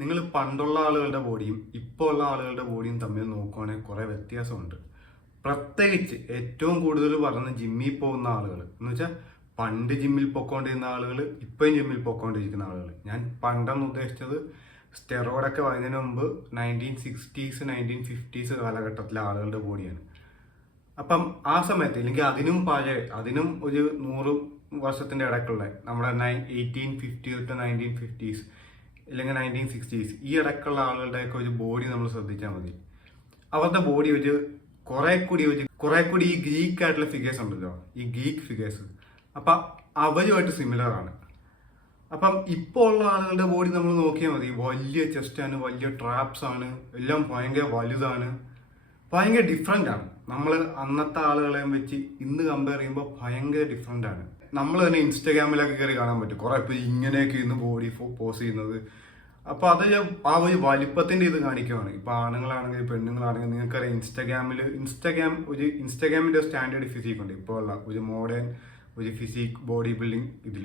നിങ്ങൾ പണ്ടുള്ള ആളുകളുടെ ബോഡിയും ഇപ്പോൾ ഉള്ള ആളുകളുടെ ബോഡിയും തമ്മിൽ നോക്കുവാണെങ്കിൽ കുറേ വ്യത്യാസമുണ്ട്. പ്രത്യേകിച്ച് ഏറ്റവും കൂടുതൽ പറഞ്ഞ് ജിമ്മിൽ പോകുന്ന ആളുകൾ എന്ന് വെച്ചാൽ പണ്ട് ജിമ്മിൽ പൊക്കോണ്ടിരുന്ന ആളുകൾ ഇപ്പോഴും ജിമ്മിൽ പൊക്കോണ്ടിരിക്കുന്ന ആളുകൾ. ഞാൻ പണ്ടെന്ന് ഉദ്ദേശിച്ചത് സ്റ്റെറോയിഡൊക്കെ വരുന്നതിന് മുമ്പ് 1960s 1950s കാലഘട്ടത്തിലെ ആളുകളുടെ ബോഡിയാണ്. അപ്പം ആ സമയത്ത് ഇല്ലെങ്കിൽ അതിനും ഒരു 100 വർഷത്തിൻ്റെ ഇടയ്ക്കുള്ള നമ്മുടെ 1850 to 1950s ഇല്ലെങ്കിൽ 1960s ഈ ഇടയ്ക്കുള്ള ആളുകളുടെയൊക്കെ ഒരു ബോഡി നമ്മൾ ശ്രദ്ധിച്ചാൽ മതി. അവരുടെ ബോഡി കുറെ കൂടി ഈ ഗ്രീക്ക് ആയിട്ടുള്ള ഫിഗേഴ്സ് ഉണ്ടല്ലോ, ഈ ഗ്രീക്ക് ഫിഗേഴ്സ്, അപ്പം അവരുമായിട്ട് സിമിലർ ആണ്. അപ്പം ഇപ്പോൾ ഉള്ള ആളുകളുടെ ബോഡി നമ്മൾ നോക്കിയാൽ മതി, വലിയ ചെസ്റ്റാണ്, വലിയ ട്രാപ്സ് ആണ്, എല്ലാം ഭയങ്കര വലുതാണ്, ഭയങ്കര ഡിഫറെൻ്റ് ആണ്. നമ്മൾ അന്നത്തെ ആളുകളെയും വെച്ച് ഇന്ന് കമ്പയർ ചെയ്യുമ്പോൾ ഭയങ്കര ഡിഫറെൻ്റ് ആണ്. നമ്മൾ തന്നെ ഇൻസ്റ്റാഗ്രാമിലൊക്കെ കയറി കാണാൻ പറ്റും കുറേ പേര് ഇങ്ങനെയൊക്കെ ഇന്ന് ബോഡി പോസ് ചെയ്യുന്നത്. അപ്പോൾ അത് ആ ഒരു വലിപ്പത്തിൻ്റെ ഇത് കാണിക്കുവാണ്. ഇപ്പോൾ ആണുങ്ങളാണെങ്കിൽ പെണ്ണുങ്ങളാണെങ്കിൽ നിങ്ങൾക്കറിയാം ഇൻസ്റ്റാഗ്രാമിൻ്റെ സ്റ്റാൻഡേർഡ് ഫിസിക് ഉണ്ട് ഇപ്പോൾ ഉള്ള ഒരു മോഡേൺ ഒരു ഫിസിക് ബോഡി ബിൽഡിങ് ഇതിൽ.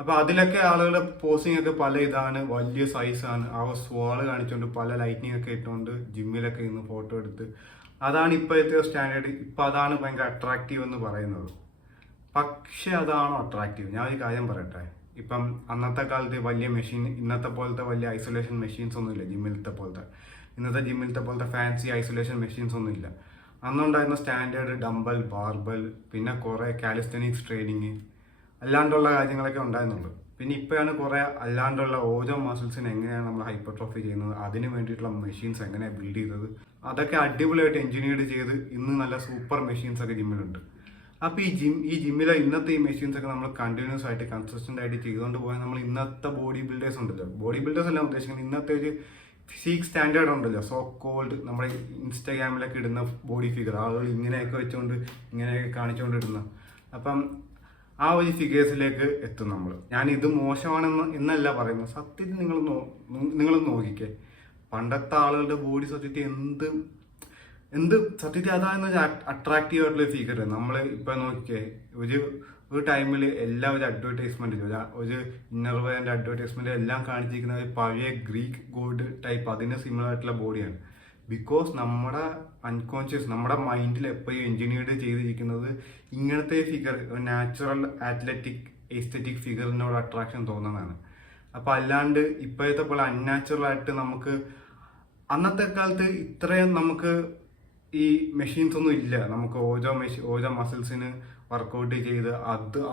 അപ്പോൾ അതിലൊക്കെ ആളുകളുടെ പോസിങ് ഒക്കെ പല ഇതാണ്, വലിയ സൈസാണ്, ആ സ്വാള് കാണിച്ചുകൊണ്ട് പല ലൈറ്റിംഗ് ഒക്കെ ഇട്ടുകൊണ്ട് ജിമ്മിലൊക്കെ ഇന്ന് ഫോട്ടോ എടുത്ത് അതാണ് ഇപ്പോഴത്തെ സ്റ്റാൻഡേർഡ്. ഇപ്പം അതാണ് ഭയങ്കര അട്രാക്റ്റീവ് എന്ന് പറയുന്നത്. പക്ഷെ അതാണോ അട്രാക്റ്റീവ്? ഞാൻ ഒരു കാര്യം പറയട്ടെ. ഇപ്പം അന്നത്തെ കാലത്ത് വലിയ മെഷീൻ, ഇന്നത്തെ പോലത്തെ വലിയ ഐസൊലേഷൻ മെഷീൻസ് ഒന്നുമില്ല. ഇന്നത്തെ ജിമ്മിലത്തെ പോലത്തെ ഫാൻസി ഐസൊലേഷൻ മെഷീൻസ് ഒന്നുമില്ല. അന്നുണ്ടായിരുന്ന സ്റ്റാൻഡേർഡ് ഡംബൽ, ബാർബൽ, പിന്നെ കുറേ കാലിസ്തനിക്സ് ട്രെയിനിങ് അല്ലാണ്ടുള്ള കാര്യങ്ങളൊക്കെ ഉണ്ടായിരുന്നുള്ളൂ. പിന്നെ ഇപ്പോഴാണ് കുറേ അല്ലാണ്ടുള്ള ഓരോ മസിൽസിന് എങ്ങനെയാണ് നമ്മൾ ഹൈപ്പർട്രോഫി ചെയ്യുന്നത്, അതിന് വേണ്ടിയിട്ടുള്ള മെഷീൻസ് എങ്ങനെയാണ് ബിൽഡ് ചെയ്തത്, അതൊക്കെ അടിപൊളിയായിട്ട് എഞ്ചിനീയർ ചെയ്ത് ഇന്ന് നല്ല സൂപ്പർ മെഷീൻസ് ഒക്കെ ജിമ്മിലുണ്ട്. അപ്പോൾ ഈ ജിമ്മിലെ ഇന്നത്തെ ഈ മെഷീൻസ് ഒക്കെ നമ്മൾ കണ്ടിന്യൂസ് ആയിട്ട് കൺസിസ്റ്റന്റ് ആയിട്ട് ചെയ്തുകൊണ്ട് പോയാൽ നമ്മൾ ഇന്നത്തെ ബോഡി ബിൽഡേഴ്സ് ഉണ്ടല്ലോ, ബോഡി ബിൽഡേഴ്സ് എല്ലാം ഉദ്ദേശിക്കുന്നത് ഇന്നത്തെ ഒരു ഫിസിക് സ്റ്റാൻഡേർഡ് ഉണ്ടല്ലോ, സോ കോൾഡ് നമ്മുടെ ഇൻസ്റ്റാഗ്രാമിലൊക്കെ ഇടുന്ന ബോഡി ഫിഗർ, ആളുകൾ ഇങ്ങനെയൊക്കെ വെച്ചുകൊണ്ട് ഇങ്ങനെയൊക്കെ കാണിച്ചുകൊണ്ട് ഇടുന്ന, അപ്പം ആ ഒരു ഫിഗേഴ്സിലേക്ക് എത്തും നമ്മൾ. ഞാൻ ഇത് മോശമാണെന്ന് എന്നല്ല പറയുന്നത്, സത്യത്തിൽ നിങ്ങൾ നോക്കിക്കേ, പണ്ടത്തെ ആളുകളുടെ ബോഡി സത്യത്തിൽ എന്ത് സത്യത്തിൽ അതായിരുന്നു അട്രാക്റ്റീവ് ആയിട്ടുള്ള ഫിഗർ. നമ്മൾ ഇപ്പം നോക്കിക്കേ, ഒരു ടൈമിൽ എല്ലാവരും അഡ്വർടൈസ്മെന്റ്, ഒരു ഇന്നർവെയറിന്റെ അഡ്വർടൈസ്മെന്റ് എല്ലാം കാണിച്ചിരിക്കുന്ന ഒരു പഴയ ഗ്രീക്ക് ഗോഡ് ടൈപ്പ്, അതിന് സിമിലർ ആയിട്ടുള്ള ബോഡിയാണ്. ബിക്കോസ് നമ്മുടെ അൺകോൺഷ്യസ്, നമ്മുടെ മൈൻഡിൽ എപ്പോഴും എഞ്ചിനീയർഡ് ചെയ്തിരിക്കുന്നത് ഇങ്ങനത്തെ ഫിഗർ, നാച്ചുറൽ അത്ലറ്റിക് എസ്തെറ്റിക് ഫിഗറിനോട് അട്രാക്ഷൻ തോന്നുന്നതാണ്. അപ്പം അല്ലാണ്ട് ഇപ്പോഴത്തെ പോലെ അൺനാച്ചുറൽ ആയിട്ട് നമുക്ക് അന്നത്തെ കാലത്ത് ഇത്രയും നമുക്ക് ഈ മെഷീൻസ് ഒന്നും ഇല്ല. നമുക്ക് ഓരോ മസിൽസിന് വർക്കൗട്ട് ചെയ്ത്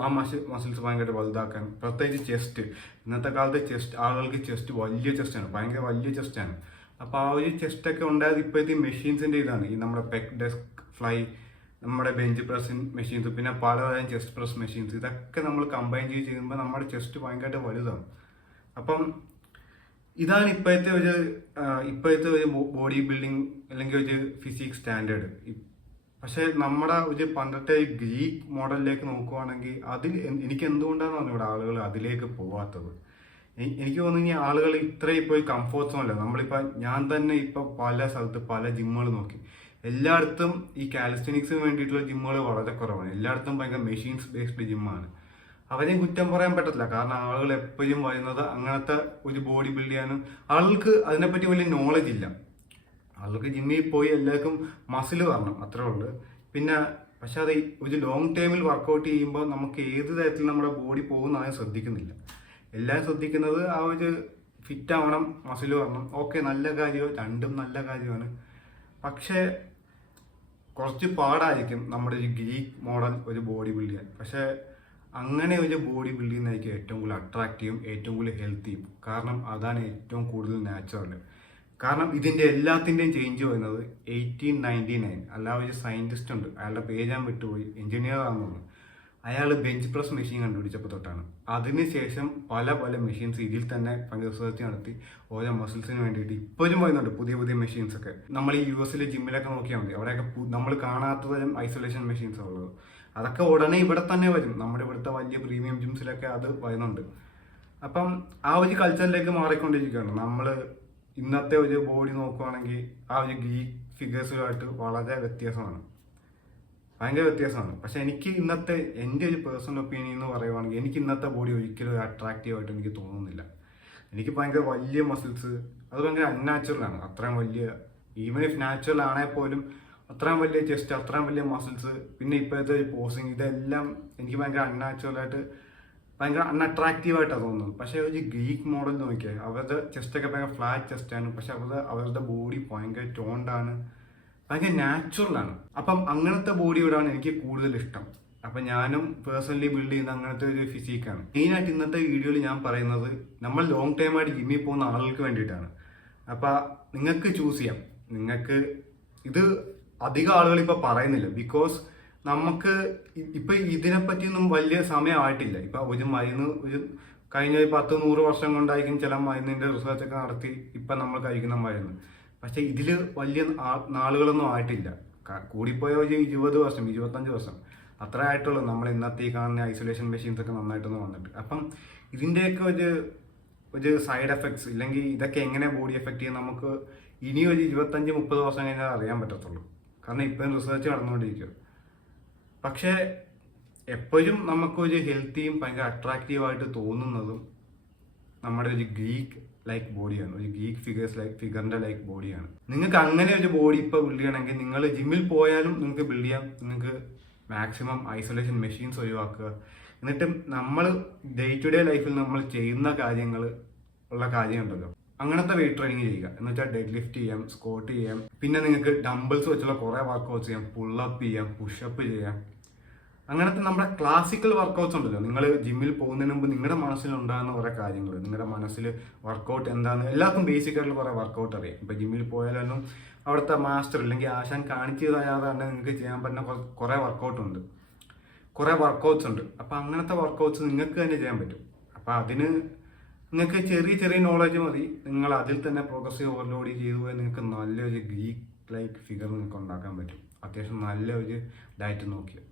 ആ മസിൽസ് ഭയങ്കര വലുതാക്കാൻ, പ്രത്യേകിച്ച് ചെസ്റ്റ്. ഇന്നത്തെ കാലത്ത് ആളുകൾക്ക് വലിയ ചെസ്റ്റാണ്, ഭയങ്കര വലിയ ചെസ്റ്റാണ്. അപ്പോൾ ആ ഒരു ചെസ്റ്റൊക്കെ ഉണ്ടായത് ഇപ്പോഴത്തെ മെഷീൻസിൻ്റെ ഇതാണ്. ഈ നമ്മുടെ പെക്ക് ഡെസ്ക് ഫ്ലൈ, നമ്മുടെ ബെഞ്ച് പ്രസ് മെഷീൻസ്, പിന്നെ പലതരം ചെസ്റ്റ് പ്രസ് മെഷീൻസ്, ഇതൊക്കെ നമ്മൾ കമ്പൈൻ ചെയ്ത് ചെയ്യുമ്പോൾ നമ്മുടെ ചെസ്റ്റ് ഭയങ്കരമായിട്ട് വലുതാണ്. അപ്പം ഇതാണ് ഇപ്പോഴത്തെ ഒരു ബോഡി ബിൽഡിങ് അല്ലെങ്കിൽ ഒരു ഫിസിക് സ്റ്റാൻഡേർഡ്. പക്ഷേ നമ്മുടെ ഒരു പണ്ടത്തെ ഗ്രീക്ക് മോഡലിലേക്ക് നോക്കുവാണെങ്കിൽ എനിക്ക് എന്തുകൊണ്ടാണ് ഇവിടെ ആളുകൾ അതിലേക്ക് പോവാത്തത്? എനിക്ക് തോന്നുന്നു ഈ ആളുകൾ ഇത്രയും ഇപ്പോൾ ഈ കംഫോർട്ട് സോണല്ല. ഞാൻ തന്നെ ഇപ്പോൾ പല സ്ഥലത്ത് പല ജിമ്മുകൾ നോക്കി, എല്ലായിടത്തും ഈ കാലിസ്റ്റനിക്സിന് വേണ്ടിയിട്ടുള്ള ജിമ്മുകൾ വളരെ കുറവാണ്. എല്ലായിടത്തും ഭയങ്കര മെഷീൻസ് ബേസ്ഡ് ജിമ്മാണ്. അവരെയും കുറ്റം പറയാൻ പറ്റത്തില്ല, കാരണം ആളുകൾ എപ്പോഴും വരുന്നത് അങ്ങനത്തെ ഒരു ബോഡി ബിൽഡ് ചെയ്യാനും ആളുകൾക്ക് അതിനെപ്പറ്റി വലിയ നോളജ് ഇല്ല. ആളുകൾക്ക് ജിമ്മിൽ പോയി എല്ലാവർക്കും മസിൽ വരണം, അത്രേ ഉള്ളൂ. പിന്നെ പക്ഷെ അത് ഒരു ലോങ് ടൈമിൽ വർക്കൗട്ട് ചെയ്യുമ്പോൾ നമുക്ക് ഏത് തരത്തിൽ നമ്മുടെ ബോഡി പോകുന്നതായും ശ്രദ്ധിക്കുന്നില്ല. എല്ലാവരും ശ്രദ്ധിക്കുന്നത് ആ ഒരു ഫിറ്റ് ആവണം, മസിൽ വരണം. ഓക്കെ, നല്ല കാര്യമാണ്, രണ്ടും നല്ല കാര്യമാണ്. പക്ഷേ കുറച്ച് പാടായിരിക്കും നമ്മുടെ ഒരു ഗ്രീക്ക് മോഡൽ ഒരു ബോഡി ബിൽഡ് ചെയ്യാൻ. പക്ഷേ അങ്ങനെ ഒരു ബോഡി ബിൽഡ് ചെയ്യുന്നതായിരിക്കും ഏറ്റവും കൂടുതൽ അട്രാക്റ്റീവും ഏറ്റവും കൂടുതൽ ഹെൽത്തിയും. കാരണം അതാണ് ഏറ്റവും കൂടുതൽ നാച്ചുറൽ. കാരണം ഇതിൻ്റെ എല്ലാത്തിൻ്റെയും ചേഞ്ച് വരുന്നത് 1899 അല്ല, ഒരു സയൻറ്റിസ്റ്റ് ഉണ്ട്, അയാളുടെ പേര് ഞാൻ വിട്ടുപോയി, എഞ്ചിനീയർ ആണെന്ന് തോന്നുന്നു. അയാൾ ബെഞ്ച് പ്രസ് മെഷീൻ കണ്ടുപിടിച്ചപ്പോൾ തൊട്ടാണ്. അതിനുശേഷം പല മെഷീൻസ് ഇതിൽ തന്നെ റിസർച്ച് നടത്തി ഓരോ മസിൽസിന് വേണ്ടിയിട്ട് ഇപ്പോഴും വരുന്നുണ്ട് പുതിയ മെഷീൻസ് ഒക്കെ. നമ്മൾ ഈ US ജിമ്മിലൊക്കെ നോക്കിയാൽ മതി, അവിടെയൊക്കെ നമ്മൾ കാണാത്ത തരം ഐസൊലേഷൻ മെഷീൻസ് ഉള്ളത്. അതൊക്കെ ഉടനെ ഇവിടെ തന്നെ വരും, നമ്മുടെ ഇവിടുത്തെ വലിയ പ്രീമിയം ജിംസിലൊക്കെ അത് വരുന്നുണ്ട്. അപ്പം ആ ഒരു കൾച്ചറിലേക്ക് മാറിക്കൊണ്ടിരിക്കുകയാണ്. നമ്മൾ ഇന്നത്തെ ഒരു ബോഡി നോക്കുവാണെങ്കിൽ ആ ഒരു ഗ്രീക്ക് ഫിഗേഴ്സുമായിട്ട് വളരെ വ്യത്യാസമാണ്, ഭയങ്കര വ്യത്യാസമാണ്. പക്ഷെ എൻ്റെ ഒരു പേഴ്സണൽ ഒപ്പീനിയൻ എന്ന് പറയുവാണെങ്കിൽ എനിക്ക് ഇന്നത്തെ ബോഡി ഒരിക്കലും അട്രാക്റ്റീവ് ആയിട്ട് എനിക്ക് തോന്നുന്നില്ല. എനിക്ക് ഭയങ്കര വലിയ മസിൽസ്, അത് ഭയങ്കര അൺനാച്ചുറൽ ആണ്. അത്രയും വലിയ, ഈവൻ ഇഫ് നാച്ചുറൽ ആണെങ്കിൽ പോലും അത്രയും വലിയ ചെസ്റ്റ്, അത്രയും വലിയ മസിൽസ്, പിന്നെ ഇപ്പോഴത്തെ പോസിങ്, ഇതെല്ലാം എനിക്ക് ഭയങ്കര അൺനാച്ചുറലായിട്ട്, ഭയങ്കര അൺഅട്രാക്റ്റീവായിട്ടാണ് തോന്നുന്നത്. പക്ഷേ ഒരു ഗ്രീക്ക് മോഡൽ നോക്കിയാൽ അവരുടെ ചെസ്റ്റൊക്കെ ഭയങ്കര ഫ്ലാറ്റ് ചെസ്റ്റാണ്, പക്ഷെ അവരുടെ ബോഡി ഭയങ്കര ടോണ്ടാണ്, ഭയങ്കര നാച്ചുറലാണ്. അപ്പം അങ്ങനത്തെ ബോഡിയോടാണ് എനിക്ക് കൂടുതൽ ഇഷ്ടം. അപ്പം ഞാനും പേഴ്സണലി ബിൽഡ് ചെയ്യുന്ന അങ്ങനത്തെ ഒരു ഫിസിക്കാണ്. മെയിനായിട്ട് ഇന്നത്തെ വീഡിയോയിൽ ഞാൻ പറയുന്നത് നമ്മൾ ലോങ് ടൈം ആയിട്ട് ജിമ്മിൽ പോകുന്ന ആളുകൾക്ക് വേണ്ടിയിട്ടാണ്. അപ്പം നിങ്ങൾക്ക് ചൂസ് ചെയ്യാം. നിങ്ങൾക്ക് ഇത് അധികം ആളുകൾ ഇപ്പോൾ പറയുന്നില്ല, ബിക്കോസ് നമുക്ക് ഇപ്പം ഇതിനെപ്പറ്റിയൊന്നും വലിയ സമയമായിട്ടില്ല. ഇപ്പം ഒരു മരുന്ന് കഴിഞ്ഞ 10-100 വർഷം കൊണ്ടായിരിക്കും ചില മരുന്നിൻ്റെ റിസർച്ചൊക്കെ നടത്തി ഇപ്പം നമ്മൾ കഴിക്കുന്ന മരുന്ന്. പക്ഷെ ഇതിൽ വലിയ നാളുകളൊന്നും ആയിട്ടില്ല. കൂടിപ്പോയ ഒരു 20 വർഷം 25 വർഷം അത്ര ആയിട്ടുള്ളൂ നമ്മൾ ഇന്നത്തെ ഈ കാണുന്ന ഐസൊലേഷൻ മെഷീൻസ് ഒക്കെ നന്നായിട്ടൊന്ന് വന്നിട്ട്. അപ്പം ഇതിൻ്റെയൊക്കെ ഒരു സൈഡ് എഫക്ട്സ്, ഇല്ലെങ്കിൽ ഇതൊക്കെ എങ്ങനെ ബോഡി എഫക്റ്റ് ചെയ്യും നമുക്ക് ഇനി ഒരു 25-30 വർഷം കഴിഞ്ഞാൽ അറിയാൻ പറ്റത്തുള്ളൂ. കാരണം ഇപ്പം റിസർച്ച് നടന്നുകൊണ്ടിരിക്കുക. പക്ഷേ എപ്പോഴും നമുക്കൊരു ഹെൽത്തിയും ഭയങ്കര അട്രാക്റ്റീവായിട്ട് തോന്നുന്നതും നമ്മുടെ ഒരു ഗ്രീക്ക് ലൈക്ക് ബോഡിയാണ്, ഒരു ഗ്രീക്ക് ഫിഗറിന്റെ ലൈക്ക് ബോഡിയാണ്. നിങ്ങൾക്ക് അങ്ങനെ ഒരു ബോഡി ഇപ്പോൾ ബിൽഡ് ചെയ്യണമെങ്കിൽ നിങ്ങൾ ജിമ്മിൽ പോയാലും നിങ്ങൾക്ക് ബിൽഡ് ചെയ്യാം. നിങ്ങൾക്ക് മാക്സിമം ഐസൊലേഷൻ മെഷീൻസ് ഒഴിവാക്കുക. എന്നിട്ട് നമ്മൾ ഡേ ടു ഡേ ലൈഫിൽ നമ്മൾ ചെയ്യുന്ന കാര്യമുണ്ടല്ലോ, അങ്ങനത്തെ വെയിറ്റ് ട്രെയിനിങ് ചെയ്യുക. എന്ന് വെച്ചാൽ ഡെഡ് ലിഫ്റ്റ് ചെയ്യാം, സ്ക്വാട്ട് ചെയ്യാം, പിന്നെ നിങ്ങൾക്ക് ഡംബിൾസ് വെച്ചുള്ള കുറേ വർക്കൗട്ട്സ് ചെയ്യാം, പുള്ളപ്പ് ചെയ്യാം, പുഷപ്പ് ചെയ്യാം. അങ്ങനത്തെ നമ്മുടെ ക്ലാസിക്കൽ വർക്കൗട്ട്സ് ഉണ്ടല്ലോ, നിങ്ങൾ ജിമ്മിൽ പോകുന്നതിന് മുമ്പ് നിങ്ങളുടെ മനസ്സിലുണ്ടാകുന്ന കുറേ കാര്യങ്ങൾ, നിങ്ങളുടെ മനസ്സിൽ വർക്കൗട്ട് എന്താണെന്ന് എല്ലാവർക്കും ബേസിക് ആയിട്ടുള്ള കുറേ വർക്കൗട്ട് അറിയാം. ഇപ്പം ജിമ്മിൽ പോയാലും അവിടുത്തെ മാസ്റ്റർ ഇല്ലെങ്കിൽ ആശാൻ കാണിച്ചു തരാതെ തന്നെ നിങ്ങൾക്ക് ചെയ്യാൻ പറ്റുന്ന കുറേ വർക്കൗട്ട്സ് ഉണ്ട്. അപ്പം അങ്ങനത്തെ വർക്കൗട്ട്സ് നിങ്ങൾക്ക് തന്നെ ചെയ്യാൻ പറ്റും. അപ്പം അതിന് നിങ്ങൾക്ക് ചെറിയ നോളജ് മതി. നിങ്ങൾ അതിൽ തന്നെ പ്രോഗ്രസീവ് ഓവർലോഡ് ചെയ്തു പോയാൽ നിങ്ങൾക്ക് നല്ലൊരു ഗ്രീക്ക് ലൈക്ക് ഫിഗർ നിങ്ങൾക്ക് ഉണ്ടാക്കാൻ പറ്റും. അത്യാവശ്യം നല്ലൊരു ഡയറ്റ് നോക്കിയാൽ.